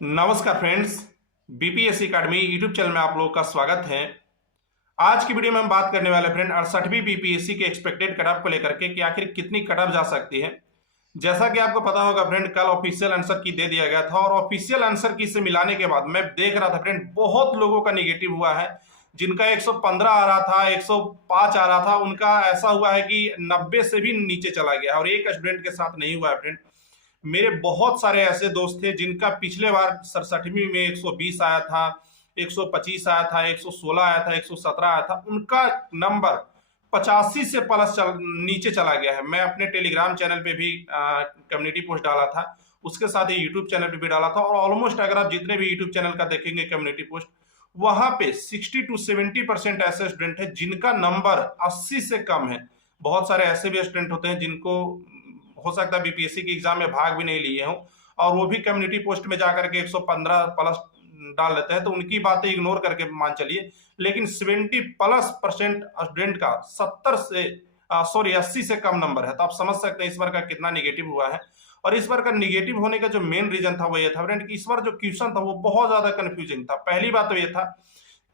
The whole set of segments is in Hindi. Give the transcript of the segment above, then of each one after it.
नमस्कार friends, BPSC academy YouTube channel में आप लोगों का स्वागत है। आज की वीडियो में हम बात करने वाले फ्रेंड 68वीं बीपीएससी के एक्सपेक्टेड कट ऑफ को लेकर के कि आखिर कितनी कट ऑफ जा सकती है। जैसा कि आपको पता होगा फ्रेंड, कल ऑफिशियल आंसर की दे दिया गया था और ऑफिशियल आंसर की से मिलाने के बाद मैं देख रहा था फ्रेंड, बहुत लोगों का निगेटिव हुआ है। जिनका 115 आ रहा था, 105 आ रहा था, उनका ऐसा हुआ है कि 90 से भी नीचे चला गया और एक स्टूडेंट के साथ नहीं हुआ है फ्रेंड। मेरे बहुत सारे ऐसे दोस्त थे जिनका पिछले बार 67वीं में 120 आया था, 125 आया था, 116 आया था, 117 आया था, उनका नंबर 85 से प्लस नीचे चला गया है। मैं अपने टेलीग्राम चैनल पे भी कम्युनिटी पोस्ट डाला था, उसके साथ ही यूट्यूब चैनल पे भी डाला था और ऑलमोस्ट अगर आप जितने भी यूट्यूब चैनल का देखेंगे कम्युनिटी पोस्ट, वहां पे 60 टू 70% ऐसे स्टूडेंट है जिनका नंबर 80 से कम है। बहुत सारे ऐसे भी स्टूडेंट होते हैं जिनको हो सकता है बीपीएससी की एग्जाम में भाग भी नहीं लिए हों और वो भी कम्युनिटी पोस्ट में जाकर के 115 प्लस डाल लेते हैं, तो उनकी बातें इग्नोर करके मान चलिए। लेकिन 70+% स्टूडेंट का 70 से 80 से कम नंबर है, तो आप समझ सकते हैं इस बार का कितना निगेटिव हुआ है। और इस बार का निगेटिव होने का जो मेन रीजन था वो ये था फ्रेंड कि इस बार जो क्वेश्चन था वो बहुत ज्यादा कंफ्यूजिंग था। पहली बात तो ये था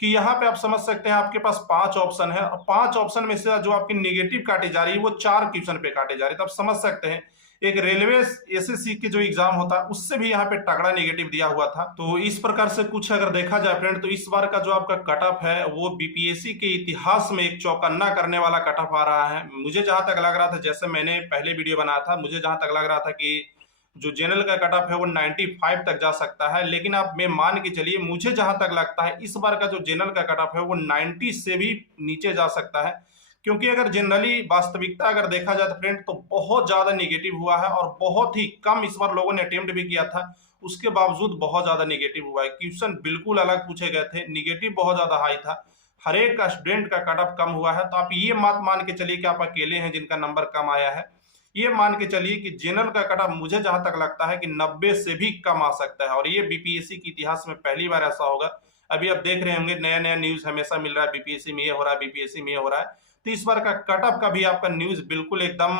कि यहाँ पे आप समझ सकते हैं आपके पास 5 ऑप्शन है और 5 ऑप्शन में से जो आपकी नेगेटिव काटी जा रही है वो 4 क्वेश्चन पे काटे जा रही है। तो आप समझ सकते हैं एक रेलवे एसएससी के जो एग्जाम होता है उससे भी यहाँ पे तगड़ा नेगेटिव दिया हुआ था। तो इस प्रकार से कुछ अगर देखा जाए फ्रेंड, तो इस बार का जो आपका कट ऑफ है वो बीपीएससी के इतिहास में एक चौकन्ना करने वाला कट ऑफ आ रहा है। मुझे जहां तक लग रहा था, जैसे मैंने पहले वीडियो बनाया था, मुझे जहां तक लग रहा था कि जो जनरल का कट ऑफ है वो 95 तक जा सकता है, लेकिन आप मैं मान के चलिए, मुझे जहां तक लगता है इस बार का जो जनरल का कट ऑफ है वो 90 से भी नीचे जा सकता है। क्योंकि अगर जनरली वास्तविकता अगर देखा जाए तो फ्रेंड, तो बहुत ज्यादा निगेटिव हुआ है और बहुत ही कम इस बार लोगों ने अटेम्प्ट भी किया था, उसके बावजूद बहुत ज्यादा निगेटिव हुआ है। क्वेश्चन बिल्कुल अलग पूछे गए थे, निगेटिव बहुत ज्यादा हाई था, हर एक स्टूडेंट का कट ऑफ कम हुआ है। तो आप ये मत मान के चलिए कि आप अकेले हैं जिनका नंबर कम आया है। ये मान के चलिए कि जनरल का कट ऑफ मुझे जहां तक लगता है कि 90 से भी कम आ सकता है और ये बीपीएससी के इतिहास में पहली बार ऐसा होगा। अभी आप देख रहे होंगे नया नया न्यूज हमेशा मिल रहा है, बीपीएससी में ये हो रहा है, बीपीएससी में ये हो रहा है। तो इस बार का कट ऑफ का भी आपका न्यूज बिल्कुल एकदम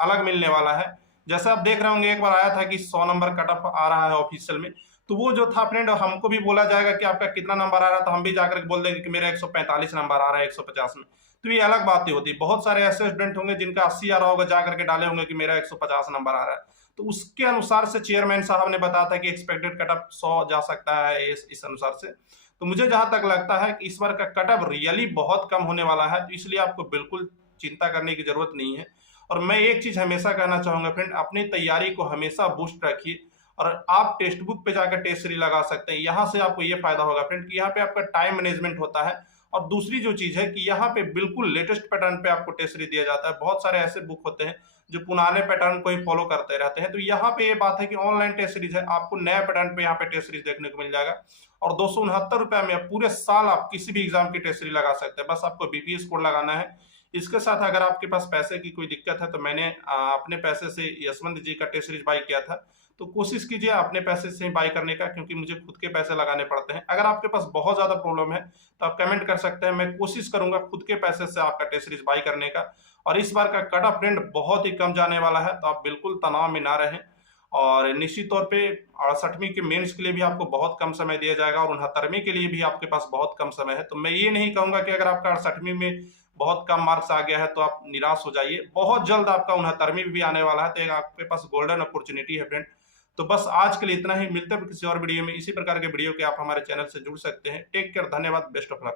अलग मिलने वाला है। जैसे आप देख रहे होंगे एक बार आया था कि 100 नंबर कट ऑफ आ रहा है ऑफिशियल में, तो वो जो था फ्रेंड हमको भी बोला जाएगा कि आपका कितना नंबर आ रहा है, तो हम भी जाकर बोल देंगे कि मेरा 145 नंबर आ रहा है 150 में। तो ये अलग बात ही होती है। बहुत सारे ऐसे स्टूडेंट होंगे जिनका 80 आ रहा होगा, जा करके डाले होंगे कि मेरा 150 नंबर आ रहा है, तो उसके अनुसार से चेयरमैन साहब ने बताया था कि एक्सपेक्टेड कट ऑफ 100 जा सकता है इस अनुसार से। तो मुझे जहां तक लगता है कि इस बार का कट ऑफ रियली बहुत कम होने वाला है, तो इसलिए आपको बिल्कुल चिंता करने की जरूरत नहीं है। और मैं एक चीज हमेशा कहना चाहूंगा फ्रेंड, अपनी तैयारी को हमेशा बूस्ट रखिए और आप टेक्स्ट बुक पे जाकर टेस्ट सीरीज लगा सकते हैं। यहाँ से आपको ये फायदा होगा फ्रेंड कि यहाँ पे आपका टाइम मैनेजमेंट होता है और दूसरी जो चीज है कि यहाँ पे बिल्कुल लेटेस्ट पैटर्न पे आपको टेस्ट सीरीज दिया जाता है। बहुत सारे ऐसे बुक होते हैं जो पुराने पैटर्न को ही फॉलो करते रहते हैं, तो यहाँ पे ये बात है कि ऑनलाइन टेस्ट सीरीज है, आपको नया पैटर्न पे यहाँ पे टेस्ट सीरीज देखने को मिल जाएगा और 269 रुपए में पूरे साल आप किसी भी एग्जाम की टेस्ट सीरीज लगा सकते हैं। बस आपको बीपीएस कोड लगाना है। इसके साथ अगर आपके पास पैसे की कोई दिक्कत है, तो मैंने अपने पैसे से यशवंत जी का टेस्ट सीरीज बाय किया था, तो कोशिश कीजिए अपने पैसे से ही बाय करने का, क्योंकि मुझे खुद के पैसे लगाने पड़ते हैं। अगर आपके पास बहुत ज्यादा प्रॉब्लम है तो आप कमेंट कर सकते हैं, मैं कोशिश करूंगा खुद के पैसे से आपका टेस्ट सीरीज बाय करने का। और इस बार का कट ऑफ फ्रेंड बहुत ही कम जाने वाला है, तो आप बिल्कुल तनाव में ना रहें। और निश्चित तौर पे 68वीं के मेंस के लिए भी आपको बहुत कम समय दिया जाएगा और 69वीं के लिए भी आपके पास बहुत कम समय है। तो मैं ये नहीं कहूंगा कि अगर आपका 68वीं में बहुत कम मार्क्स आ गया है तो आप निराश हो जाइए। बहुत जल्द आपका 69वीं भी आने वाला है, तो एक आपके पास गोल्डन अपॉर्चुनिटी है फ्रेंड। तो बस आज के लिए इतना ही, मिलते हैं किसी और वीडियो में। इसी प्रकार के वीडियो के आप हमारे चैनल से जुड़ सकते हैं। टेक केयर, धन्यवाद, बेस्ट ऑफ लक।